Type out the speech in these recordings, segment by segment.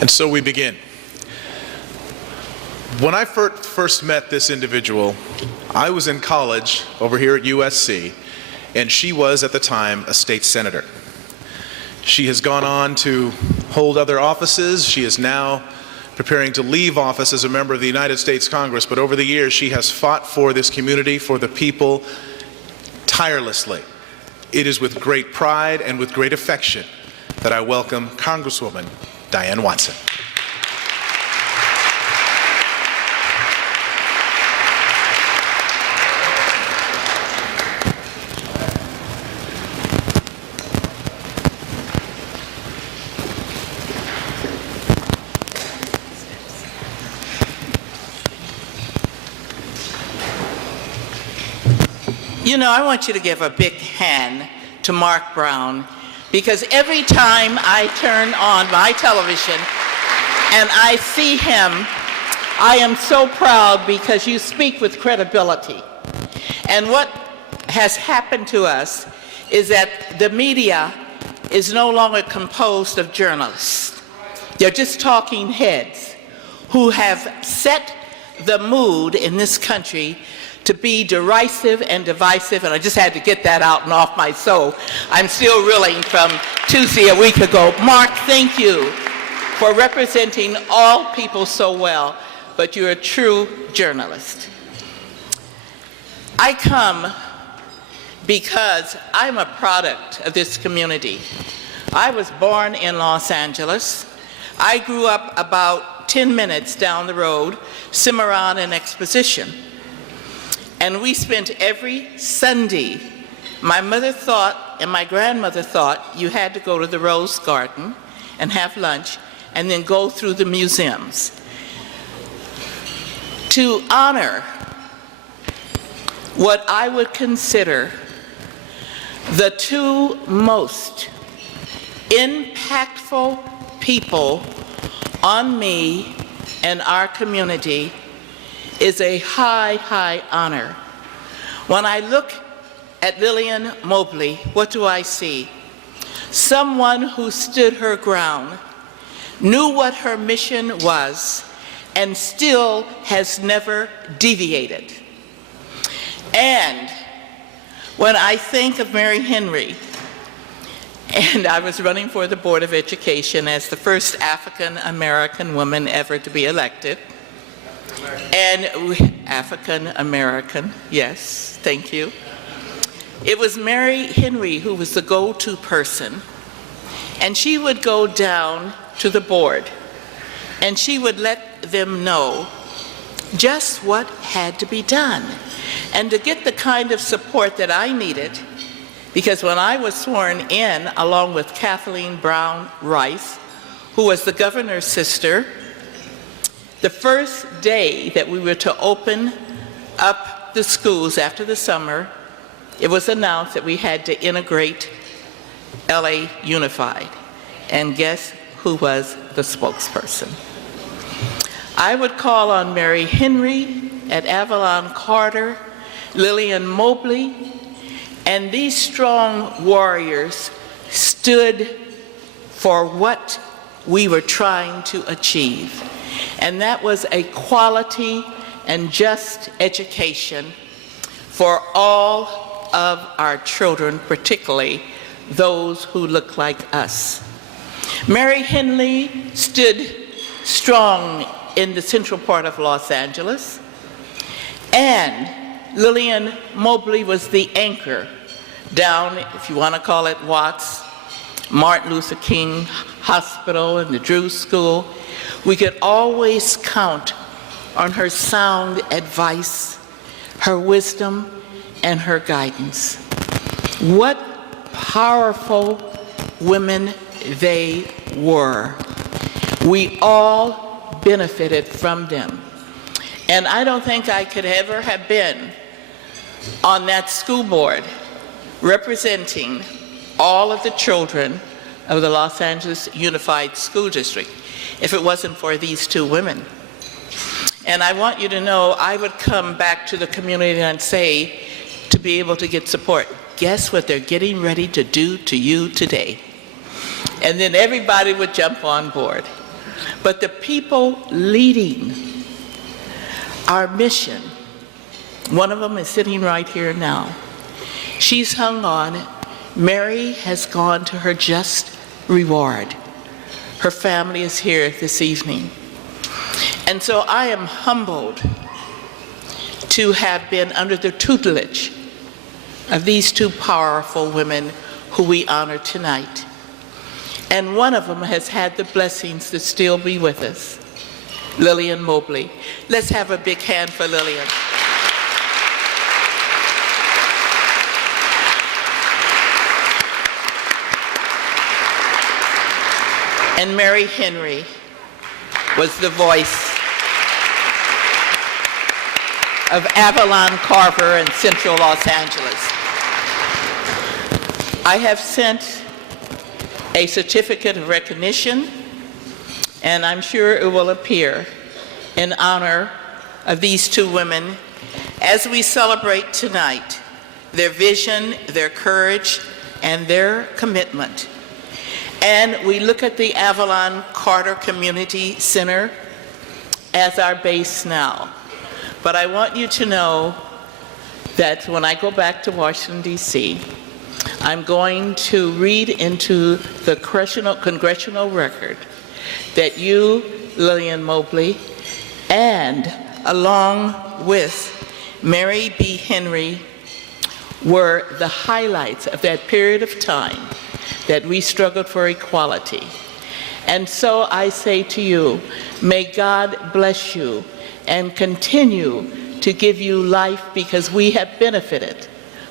And so we begin. When I first met this individual, I was in college over here at USC, and she was at the time a state senator. She has gone on to hold other offices. She is now preparing to leave office as a member of the United States Congress, but over the years she has fought for this community, for the people, tirelessly. It is with great pride and with great affection that I welcome Congresswoman Diane Watson. You know, I want you to give a big hand to Mark Brown, because every time I turn on my television and I see him, I am so proud because you speak with credibility. And what has happened to us is that the media is no longer composed of journalists. They're just talking heads who have set the mood in this country to be derisive and divisive, and I just had to get that out and off my soul. I'm still reeling from Tuesday a week ago. Mark, thank you for representing all people so well, but you're a true journalist. I come because I'm a product of this community. I was born in Los Angeles. I grew up about 10 minutes down the road, Cimarron and Exposition. And we spent every Sunday, my mother thought and my grandmother thought you had to go to the Rose Garden and have lunch and then go through the museums. To honor what I would consider the two most impactful people on me and our community is a high, high honor. When I look at Lillian Mobley, what do I see? Someone who stood her ground, knew what her mission was, and still has never deviated. And when I think of Mary Henry, and I was running for the Board of Education as the first African-American woman ever to be elected, and African-American, yes, thank you. It was Mary Henry who was the go-to person, and she would go down to the board, and she would let them know just what had to be done. And to get the kind of support that I needed, because when I was sworn in, along with Kathleen Brown Rice, who was the governor's sister, the first day that we were to open up the schools after the summer, it was announced that we had to integrate LA Unified. And guess who was the spokesperson? I would call on Mary Henry at Avalon Carter, Lillian Mobley, and these strong warriors stood for what we were trying to achieve. And that was a quality and just education for all of our children, particularly those who look like us. Mary Henry stood strong in the central part of Los Angeles, and Lillian Mobley was the anchor down, if you want to call it Watts, Martin Luther King Hospital and the Drew School. We could always count on her sound advice, her wisdom, and her guidance. What powerful women they were. We all benefited from them. And I don't think I could ever have been on that school board representing all of the children of the Los Angeles Unified School District if it wasn't for these two women. And I want you to know I would come back to the community and say, to be able to get support, guess what they're getting ready to do to you today? And then everybody would jump on board. but the people leading our mission. One of them is sitting right here now. She's hung on. Mary has gone to her just reward. Her family is here this evening. And so I am humbled to have been under the tutelage of these two powerful women who we honor tonight. And one of them has had the blessings to still be with us, Lillian Mobley. Let's have a big hand for Lillian. And Mary Henry was the voice of Avalon Carver in central Los Angeles. I have sent a certificate of recognition, and I'm sure it will appear in honor of these two women as we celebrate tonight their vision, their courage, and their commitment. And we look at the Avalon Carter Community Center as our base now. But I want you to know that when I go back to Washington, D.C., I'm going to read into the congressional record that you, Lillian Mobley, and along with Mary B. Henry, were the highlights of that period of time that we struggled for equality. And so I say to you, may God bless you and continue to give you life, because we have benefited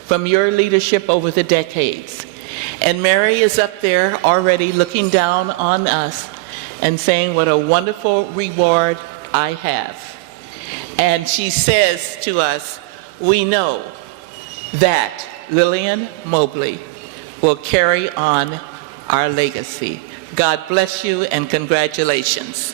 from your leadership over the decades. And Mary is up there already looking down on us and saying, what a wonderful reward I have. And she says to us, we know that Lillian Mobley will carry on our legacy. God bless you and congratulations.